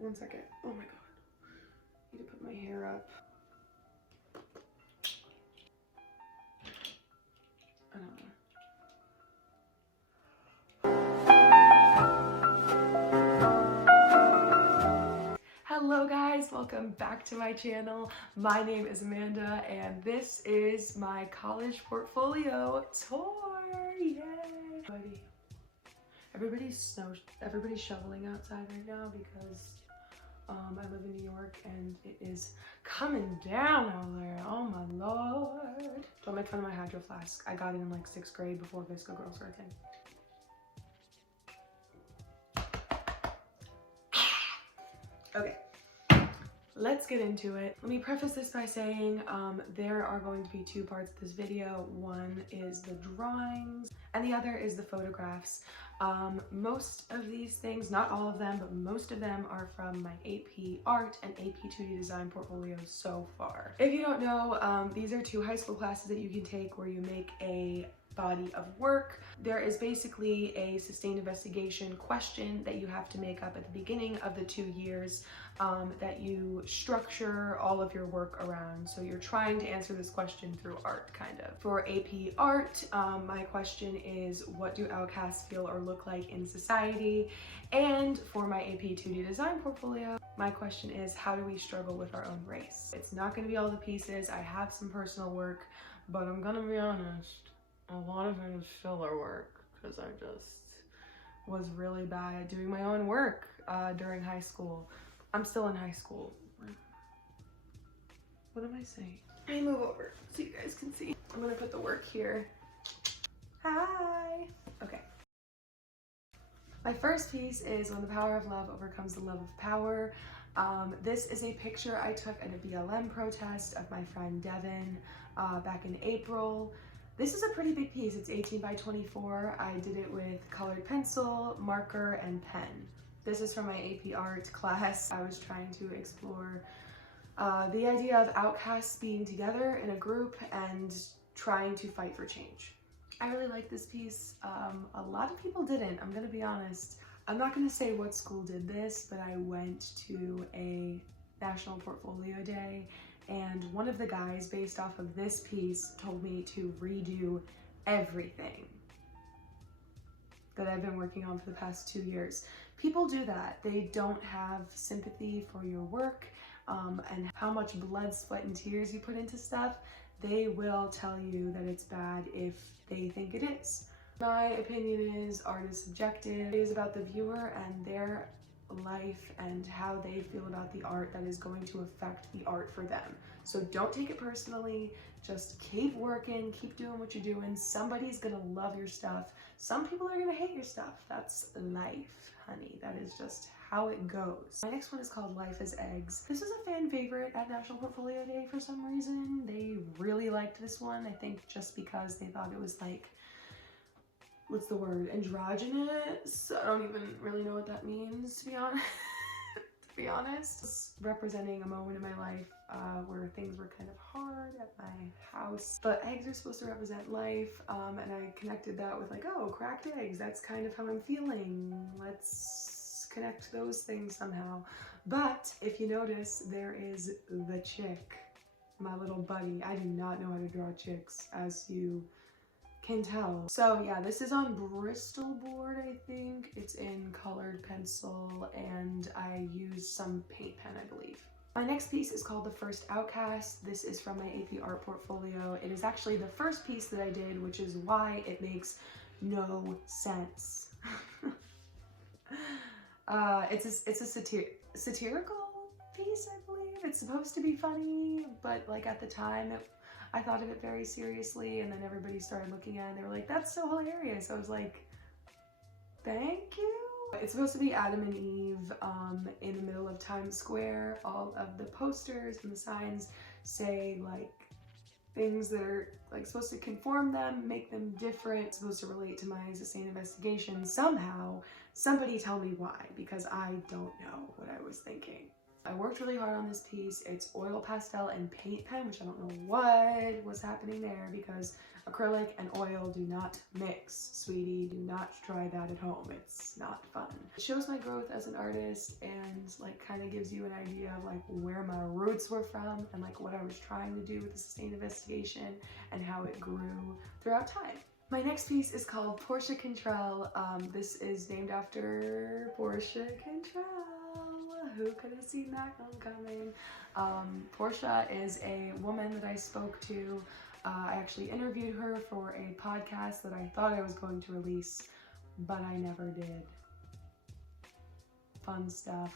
one second. Oh my god. I need to put my hair up. I don't know. Hello guys, welcome back to my channel. My name is Amanda and this is my college portfolio tour. Yay! Everybody's shoveling outside right now because I live in New York and it is coming down out there. Oh my lord. Don't make fun of my hydro flask. I got it in like 6th grade before Visco Girls were a thing. Okay, let's get into it. Let me preface this by saying there are going to be 2 parts of this video. One is the drawings and the other is the photographs. Most of these things, not all of them, but most of them are from my AP Art and AP 2D Design portfolios so far. If you don't know, these are 2 high school classes that you can take where you make a body of work. There is basically a sustained investigation question that you have to make up at the beginning of the 2 years that you structure all of your work around. So you're trying to answer this question through art, kind of. For AP Art, my question is, what do outcasts feel or look like in society? And for my AP 2D Design portfolio, my question is, how do we struggle with our own race? It's not going to be all the pieces. I have some personal work, but I'm gonna be honest, a lot of it is filler work because I just was really bad at doing my own work during high school. I'm still in high school. What am I saying? Let me move over so you guys can see. I'm gonna put the work here. Hi! Okay. My first piece is When the Power of Love Overcomes the Love of Power. This is a picture I took at a BLM protest of my friend Devin back in April. This is a pretty big piece. It's 18 by 24. I did it with colored pencil, marker, and pen. This is from my AP Art class. I was trying to explore the idea of outcasts being together in a group and trying to fight for change. I really like this piece. A lot of people didn't, I'm gonna be honest. I'm not gonna say what school did this, but I went to a National Portfolio Day and one of the guys based off of this piece told me to redo everything that I've been working on for the past 2 years. People do that. They don't have sympathy for your work and how much blood, sweat, and tears you put into stuff. They will tell you that it's bad if they think it is. My opinion is art is subjective. It is about the viewer and their life and how they feel about the art that is going to affect the art for them. So don't take it personally, just keep working, keep doing what you're doing. Somebody's gonna love your stuff. Some people are gonna hate your stuff. That's life, honey. That is just how it goes. My next one is called Life as Eggs. This is a fan favorite at National Portfolio Day for some reason. They really liked this one, I think just because they thought it was like, what's the word, androgynous? I don't even really know what that means, to be honest. To be honest. It's representing a moment in my life where things were kind of hard at my house. But eggs are supposed to represent life, and I connected that with like, oh, cracked eggs, that's kind of how I'm feeling. Let's connect those things somehow. But if you notice, there is the chick, my little buddy. I do not know how to draw chicks, as you can tell. So yeah, this is on Bristol board, I think. It's in colored pencil and I used some paint pen, I believe. My next piece is called the First Outcast. This is from my AP Art portfolio. It is actually the first piece that I did, which is why it makes no sense. It's a satirical piece, I believe. It's supposed to be funny, but like at the time, I thought of it very seriously, and then everybody started looking at it and they were like, that's so hilarious. I was like, thank you. It's supposed to be Adam and Eve in the middle of Times Square. All of the posters and the signs say like things that are like supposed to conform them, make them different, supposed to relate to my sustained investigation somehow. Somebody tell me why, because I don't know what I was thinking. I worked really hard on this piece. It's oil pastel and paint pen, which I don't know what was happening there because acrylic and oil do not mix, sweetie. Do not try that at home. It's not fun. It shows my growth as an artist and like kind of gives you an idea of like where my roots were from and like what I was trying to do with the sustained investigation and how it grew throughout time. My next piece is called Portia Cantrell. This is named after Portia Cantrell. Who could have seen that one coming? Portia is a woman that I spoke to. I actually interviewed her for a podcast that I thought I was going to release, but I never did. Fun stuff.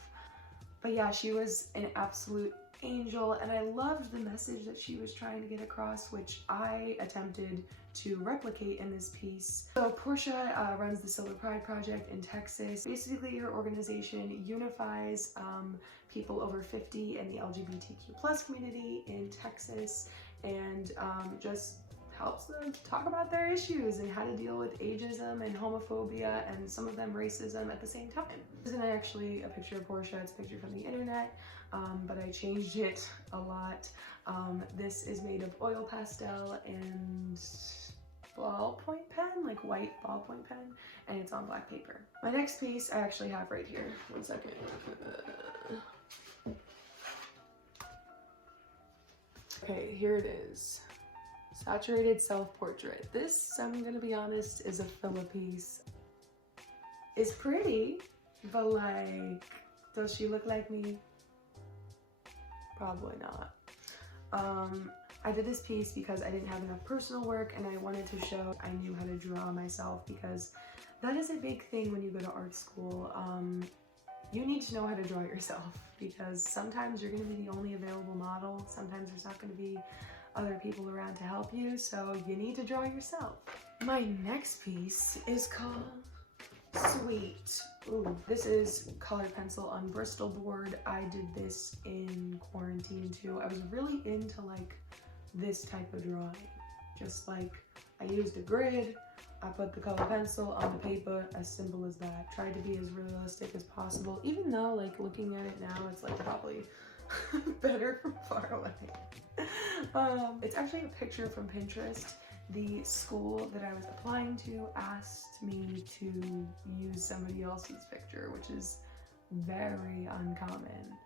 But yeah, she was an absolute angel, and I loved the message that she was trying to get across, which I attempted to replicate in this piece. So Portia runs the Silver Pride Project in Texas. Basically, her organization unifies people over 50 in the LGBTQ+ community in Texas and just helps them talk about their issues and how to deal with ageism and homophobia and some of them racism at the same time. This isn't actually a picture of Portia, it's a picture from the internet, but I changed it a lot. This is made of oil pastel and ballpoint pen, like white ballpoint pen, and it's on black paper. My next piece I actually have right here. One second. Okay, here it is. Saturated self-portrait. This, I'm gonna be honest, is a filler piece. It's pretty, but like, does she look like me? Probably not. I did this piece because I didn't have enough personal work and I wanted to show I knew how to draw myself, because that is a big thing when you go to art school. You need to know how to draw yourself because sometimes you're going to be the only available model. Sometimes there's not going to be other people around to help you, so you need to draw yourself. My next piece is called Sweet. Ooh, this is colored pencil on Bristol board. I did this in quarantine too. I was really into like this type of drawing. Just like I used a grid, I put the color pencil on the paper, as simple as that. Tried to be as realistic as possible, even though like looking at it now, it's like probably better from far away. It's actually a picture from Pinterest. The school that I was applying to asked me to use somebody else's picture, which is very uncommon.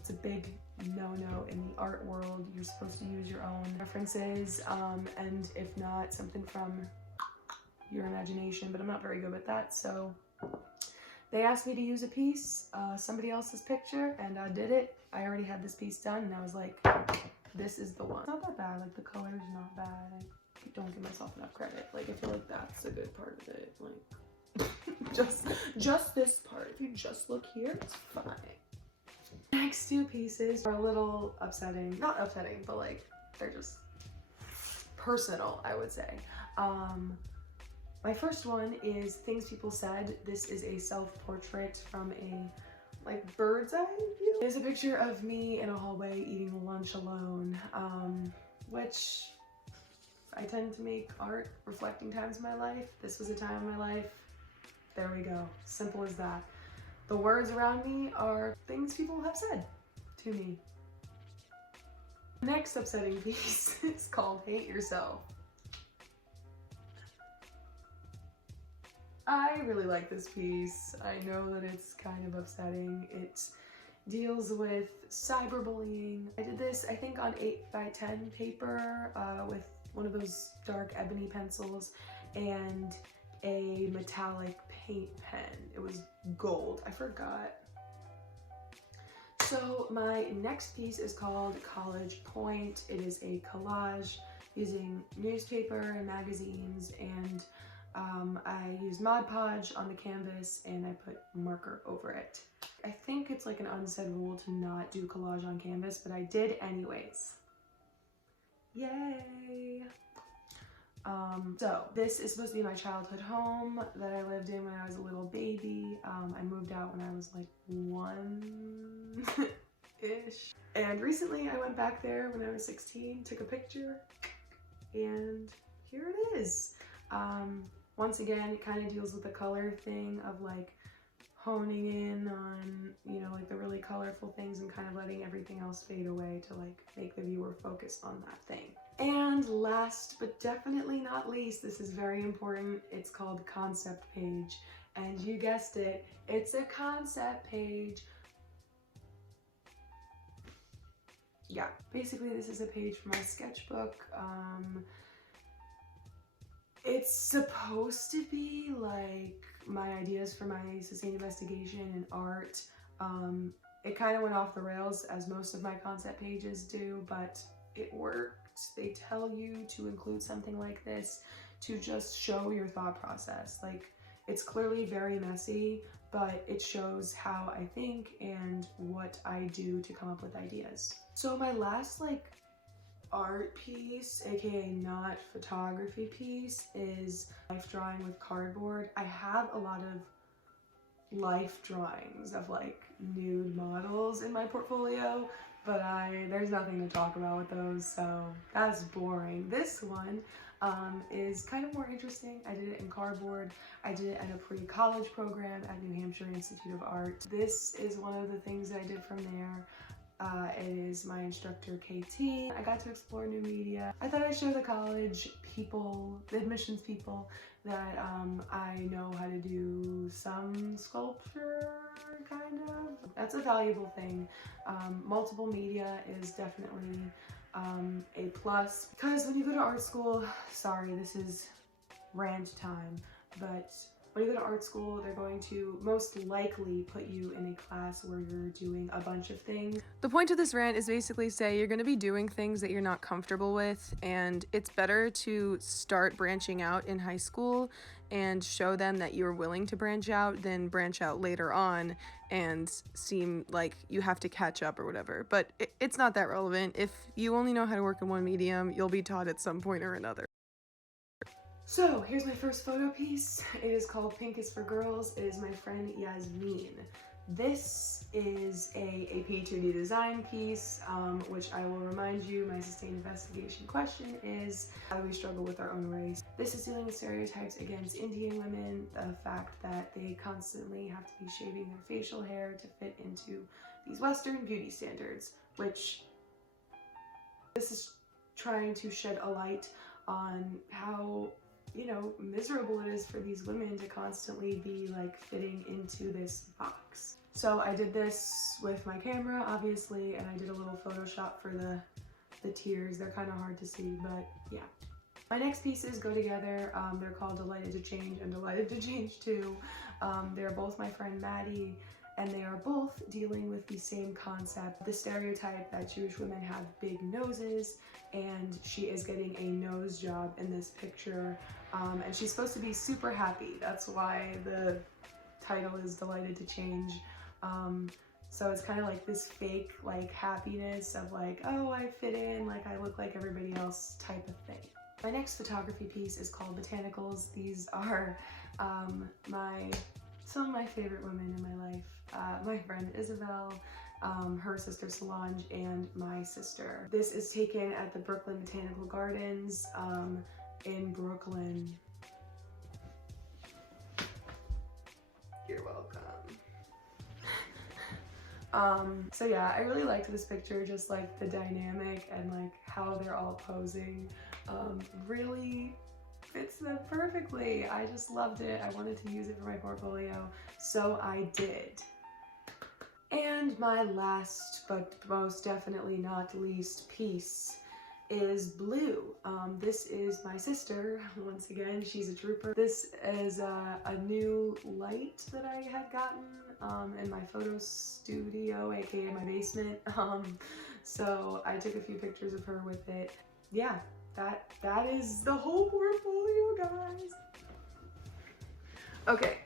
It's a big no-no in the art world. You're supposed to use your own references, and if not, something from your imagination, but I'm not very good at that, so they asked me to use a piece, somebody else's picture, and I did it. I already had this piece done, and I was like, this is the one. It's not that bad, like the color's not bad. I don't give myself enough credit. Like I feel like that's a good part of it. Like just this part. If you just look here, it's fine. Next two pieces are a little upsetting. Not upsetting, but like they're just personal, I would say. My first one is Things People Said. This is a self-portrait from a like bird's eye view. There's a picture of me in a hallway eating lunch alone, which I tend to make art reflecting times in my life. This was a time in my life. There we go. Simple as that. The words around me are things people have said to me. Next upsetting piece is called Hate Yourself. I really like this piece. I know that it's kind of upsetting. It deals with cyberbullying. I did this, I think, on 8x10 paper with one of those dark ebony pencils and a metallic paint pen. It was gold. I forgot. So my next piece is called College Point. It is a collage using newspaper and magazines, and I used Mod Podge on the canvas and I put marker over it. I think it's like an unsaid rule to not do collage on canvas, but I did anyways. Yay! So this is supposed to be my childhood home that I lived in when I was a little baby. I moved out when I was like 1-ish. And recently I went back there when I was 16, took a picture, and here it is. Once again, it kind of deals with the color thing of like honing in on, you know, like the really colorful things and kind of letting everything else fade away to like make the viewer focus on that thing. And last but definitely not least, this is very important, it's called concept page. And you guessed it, it's a concept page. Yeah, basically this is a page from my sketchbook. It's supposed to be like my ideas for my sustained investigation and art. It kind of went off the rails, as most of my concept pages do, but it worked. They tell you to include something like this to just show your thought process. Like, it's clearly very messy, but it shows how I think and what I do to come up with ideas. So my last like art piece, aka not photography piece, is life drawing with cardboard. I have a lot of life drawings of like nude models in my portfolio, but there's nothing to talk about with those, so that's boring. This one is kind of more interesting. I did it in cardboard. I did it at a pre-college program at New Hampshire Institute of Art. This is one of the things that I did from there. It is my instructor, KT. I got to explore new media. I thought I'd show the college people, the admissions people, that I know how to do some sculpture, kind of. That's a valuable thing. Multiple media is definitely a plus, because when you go to art school, sorry, this is rant time, but when you go to art school, they're going to most likely put you in a class where you're doing a bunch of things. The point of this rant is basically say you're going to be doing things that you're not comfortable with, and it's better to start branching out in high school and show them that you're willing to branch out than branch out later on and seem like you have to catch up or whatever. But it's not that relevant. If you only know how to work in one medium, you'll be taught at some point or another. So here's my first photo piece. It is called Pink is for Girls. It is my friend Yasmin. This is a AP 2D design piece, which I will remind you, my sustained investigation question is, how do we struggle with our own race? This is dealing with stereotypes against Indian women, the fact that they constantly have to be shaving their facial hair to fit into these Western beauty standards, which this is trying to shed a light on how, you know, miserable it is for these women to constantly be like fitting into this box. So I did this with my camera, obviously, and I did a little Photoshop for the tears. They're kind of hard to see, but yeah. My next pieces go together. They're called Delighted to Change and Delighted to Change Too. They're both my friend Maddie, and they are both dealing with the same concept, the stereotype that Jewish women have big noses, and she is getting a nose job in this picture, and she's supposed to be super happy. That's why the title is Delighted to Change. So it's kind of like this fake like happiness of like, oh, I fit in, like I look like everybody else type of thing. My next photography piece is called Botanicals. These are some of my favorite women in my life. My friend Isabel, her sister Solange, and my sister. This is taken at the Brooklyn Botanical Gardens in Brooklyn. You're welcome. So yeah, I really liked this picture, just like the dynamic and like how they're all posing really fits them perfectly. I just loved it. I wanted to use it for my portfolio, so I did. And my last, but most definitely not least piece is blue. This is my sister, once again, she's a trooper. This is a new light that I had gotten in my photo studio, aka my basement. So I took a few pictures of her with it. Yeah, that is the whole portfolio, guys. Okay.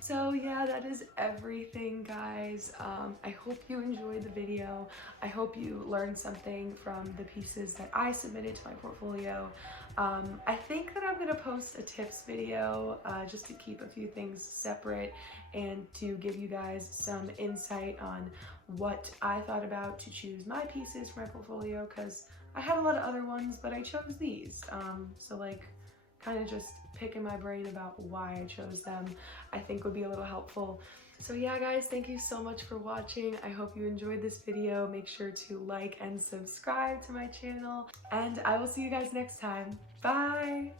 So yeah, that is everything, guys. I hope you enjoyed the video. I hope you learned something from the pieces that I submitted to my portfolio. I think that I'm gonna post a tips video just to keep a few things separate and to give you guys some insight on what I thought about to choose my pieces for my portfolio, because I had a lot of other ones, but I chose these. So like, kind of just picking my brain about why I chose them, I think would be a little helpful. So yeah guys, thank you so much for watching. I hope you enjoyed this video. Make sure to like and subscribe to my channel, and I will see you guys next time. Bye!